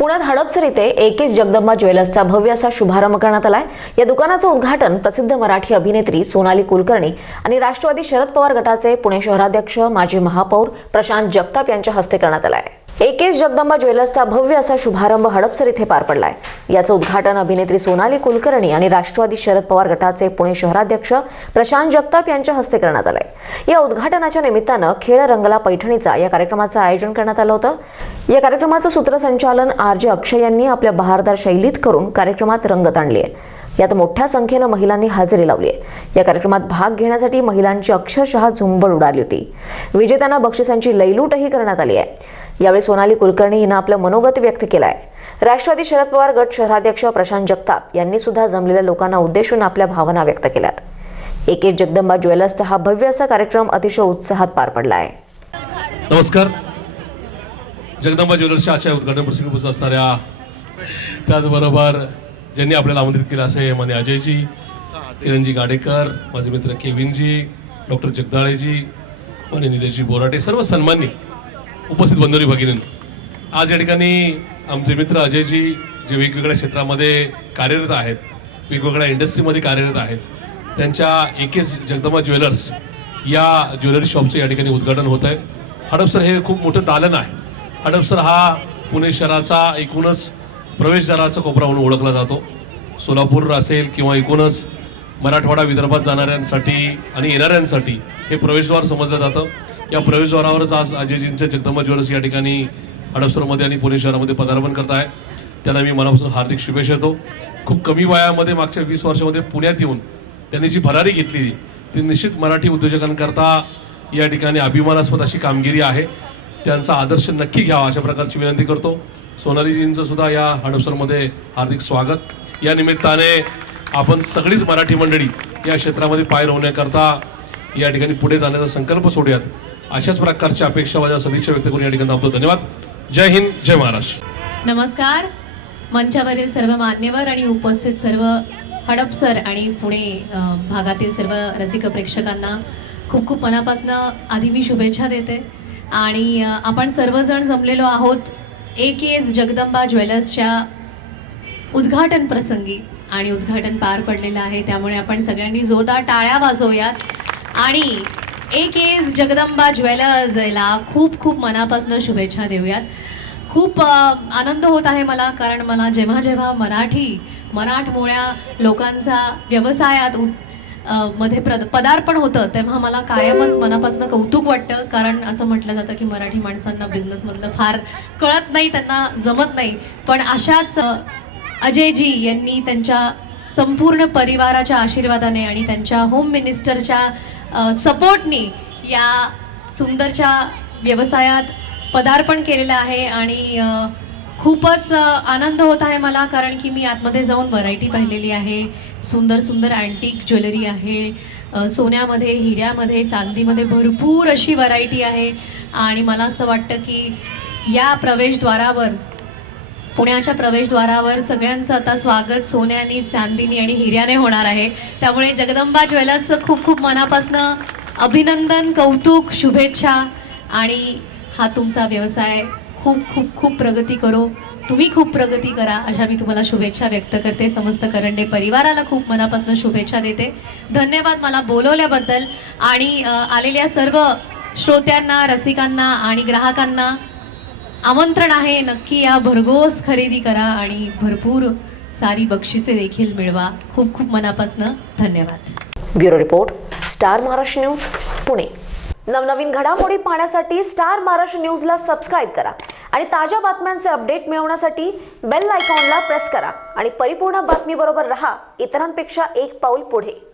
पुण्यात हडपसर इथे एकेच जगदंबा ज्वेलर्सचा भव्य असा शुभारंभ करण्यात आलाय. या दुकानाचं उद्घाटन प्रसिद्ध मराठी अभिनेत्री सोनाली कुलकर्णी आणि राष्ट्रवादी शरद पवार गटाचे पुणे शहराध्यक्ष माजी महापौर प्रशांत जगताप यांच्या हस्ते करण्यात आलाय. एकेश जगदंबा ज्वेलर्सचा भव्य असा शुभारंभ हडपसर इथे पार पडलाय. याचं उद्घाटन अभिनेत्री सोनाली कुलकर्णी आणि राष्ट्रवादी शरद पवार गटाचे पुणे शहराध्यक्ष प्रशांत जगताप यांच्या हस्ते करण्यात आलंय. या उद्घाटनाच्या निमित्तानं खेळ रंगला पैठणीचा या कार्यक्रमाचं आयोजन करण्यात आलं होतं. या कार्यक्रमाचं सूत्रसंचालन आर जे अक्षय यांनी आपल्या बहारदार शैलीत करून कार्यक्रमात रंगत आणली आहे यात मोठ्या संख्येनं महिलांनी हजेरी लावली आहे या कार्यक्रमात भाग घेण्यासाठी महिलांची अक्षरशः झुंबड उडाली होती. विजेत्यांना बक्षिसांची लैलूटही करण्यात आली आहे यावेळी सोनाली कुलकर्णी हिनं आपलं मनोगत व्यक्त केलं आहे राष्ट्रवादी शरद पवार गट शहराध्यक्ष प्रशांत जगताप यांनी सुद्धा जमलेल्या लोकांना उद्देशून आपल्या भावना व्यक्त केल्यात. एके जगदंबा ज्वेलर्सचा हा भव्य असा कार्यक्रम अतिशय उत्साहात पार पडला आहे नमस्कार. जगदंबा ज्वेलर्सच्या आजच्या उद्घाटन प्रसंगी उपस्थित असणाऱ्या त्याचबरोबर ज्यांनी आपल्याला आमंत्रित केलं असे माने अजयजी किरणजी गाडेकर माझे मित्र केविनजी डॉक्टर जगदाळेजी माने निलेशजी बोराटे सर्व सन्मान्य उपस्थित बंधुरी भगिनींनो आज या ठिकाणी आमचे मित्र अजयजी जे वेगवेगळ्या क्षेत्रामध्ये कार्यरत आहेत वेगवेगळ्या इंडस्ट्रीमध्ये कार्यरत आहेत त्यांच्या एकेस जगदंबा ज्वेलर्स या ज्वेलरी शॉपचं या ठिकाणी उद्घाटन होत आहे. हडपसर हे खूप मोठं दालन आहे. हडपसर हा पुणे शहराचा एकूणच प्रवेशद्वाराचा कोपरा म्हणून ओळखला जातो. सोलापूर असेल किंवा एकूणच मराठवाडा विदर्भात जाणाऱ्यांसाठी आणि येणाऱ्यांसाठी हे प्रवेशद्वार समजलं जातं. या प्रवेशद्वारावरच आज अजयजींचे जगदंबा ज्वेलर्स या ठिकाणी हडपसरमध्ये आणि पुणे शहरामध्ये पदार्पण करत आहे त्यांना मी मनापासून हार्दिक शुभेच्छा देतो. खूप कमी वयामध्ये मागच्या वीस वर्षामध्ये पुण्यात येऊन त्यांनी जी भरारी घेतली ती निश्चित मराठी उद्योजकांकरता या ठिकाणी अभिमानास्पद अशी कामगिरी आहे. त्यांचा आदर्श नक्की घ्यावा अशा प्रकारची विनंती करतो. सोनालीजींचं सुद्धा या हडपसरमध्ये हार्दिक स्वागत. या निमित्ताने आपण सगळीच मराठी मंडळी या क्षेत्रामध्ये पाय रोवण्याकरता या ठिकाणी पुढे जाण्याचा संकल्प सोडूयात. अशाच प्रकारच्या अपेक्षा माझ्या सदिच्छा व्यक्त करून या ठिकाणी थांबतो. धन्यवाद. जय हिंद जय महाराष्ट्र. नमस्कार. मंचावरील सर्व मान्यवर आणि उपस्थित सर्व हडपसर आणि पुणे भागातील सर्व रसिक प्रेक्षकांना खूप खूप मनापासनं आधी मी शुभेच्छा देते. आणि आपण सर्वजण जमलेलो आहोत ए के एस जगदंबा ज्वेलर्सच्या उद्घाटन प्रसंगी. आणि उद्घाटन पार पडलेलं आहे त्यामुळे आपण सगळ्यांनी जोरदार टाळ्या वाजवूयात. आणि ए के एस जगदंबा ज्वेलर्सला खूप खूप मनापासून शुभेच्छा देऊयात. खूप आनंद होत आहे मला कारण मला जेव्हा जेव्हा मराठी मराठमोळ्या लोकांचा व्यवसायात उ मध्ये प्र पदार्पण होतं तेव्हा मला कायमच मनापासून कौतुक वाटतं. कारण असं म्हटलं जातं की मराठी माणसांना बिझनेसमधलं फार कळत नाही त्यांना जमत नाही. पण अशाच अजयजी यांनी त्यांच्या संपूर्ण परिवाराच्या आशीर्वादाने आणि त्यांच्या होम मिनिस्टरच्या सपोर्टनी या सुंदरच्या व्यवसायात पदार्पण केलेलं आहे आणि खूपच आनंद होत आहे मला कारण की मी आतमध्ये जाऊन व्हरायटी पाहिलेली आहे. सुंदर सुंदर अँटिक ज्वेलरी आहे. सोन्यामध्ये हिऱ्यामध्ये चांदीमध्ये भरपूर अशी व्हरायटी आहे. आणि मला असं वाटतं की या प्रवेशद्वारावर पुण्याच्या प्रवेशद्वारावर सगळ्यांचं आता स्वागत सोन्यानी चांदीनी आणि हिऱ्याने होणार आहे. त्यामुळे जगदंबा ज्वेलर्सचं खूप खूप मनापासनं अभिनंदन कौतुक शुभेच्छा आणि हा तुमचा व्यवसाय खूप खूप खूप प्रगती करो. तुम्ही खूप प्रगती करा अशा मी तुम्हाला शुभेच्छा व्यक्त करते. समस्त करंडे परिवाराला खूप मनापासून शुभेच्छा देते. धन्यवाद मला बोलवल्याबद्दल आणि आलेल्या सर्व श्रोत्यांना रसिकांना आणि ग्राहकांना. आमंत्रण आहे. नक्की या भरघोस खरेदी करा आणि भरपूर सारी बक्षिसे देखील मिळवा. खूप खूप मनापासनं धन्यवाद. Bureau report star Maharashtra news Pune. नवनवीन घडामोडी पाहण्यासाठी स्टार महाराष्ट्र न्यूजला सबस्क्राईब करा आणि ताज्या बातम्यांचे अपडेट मिळवण्यासाठी बेल आयकॉनला प्रेस करा आणि परिपूर्ण बातमीबरोबर रहा. इतरांपेक्षा एक पाऊल पुढे.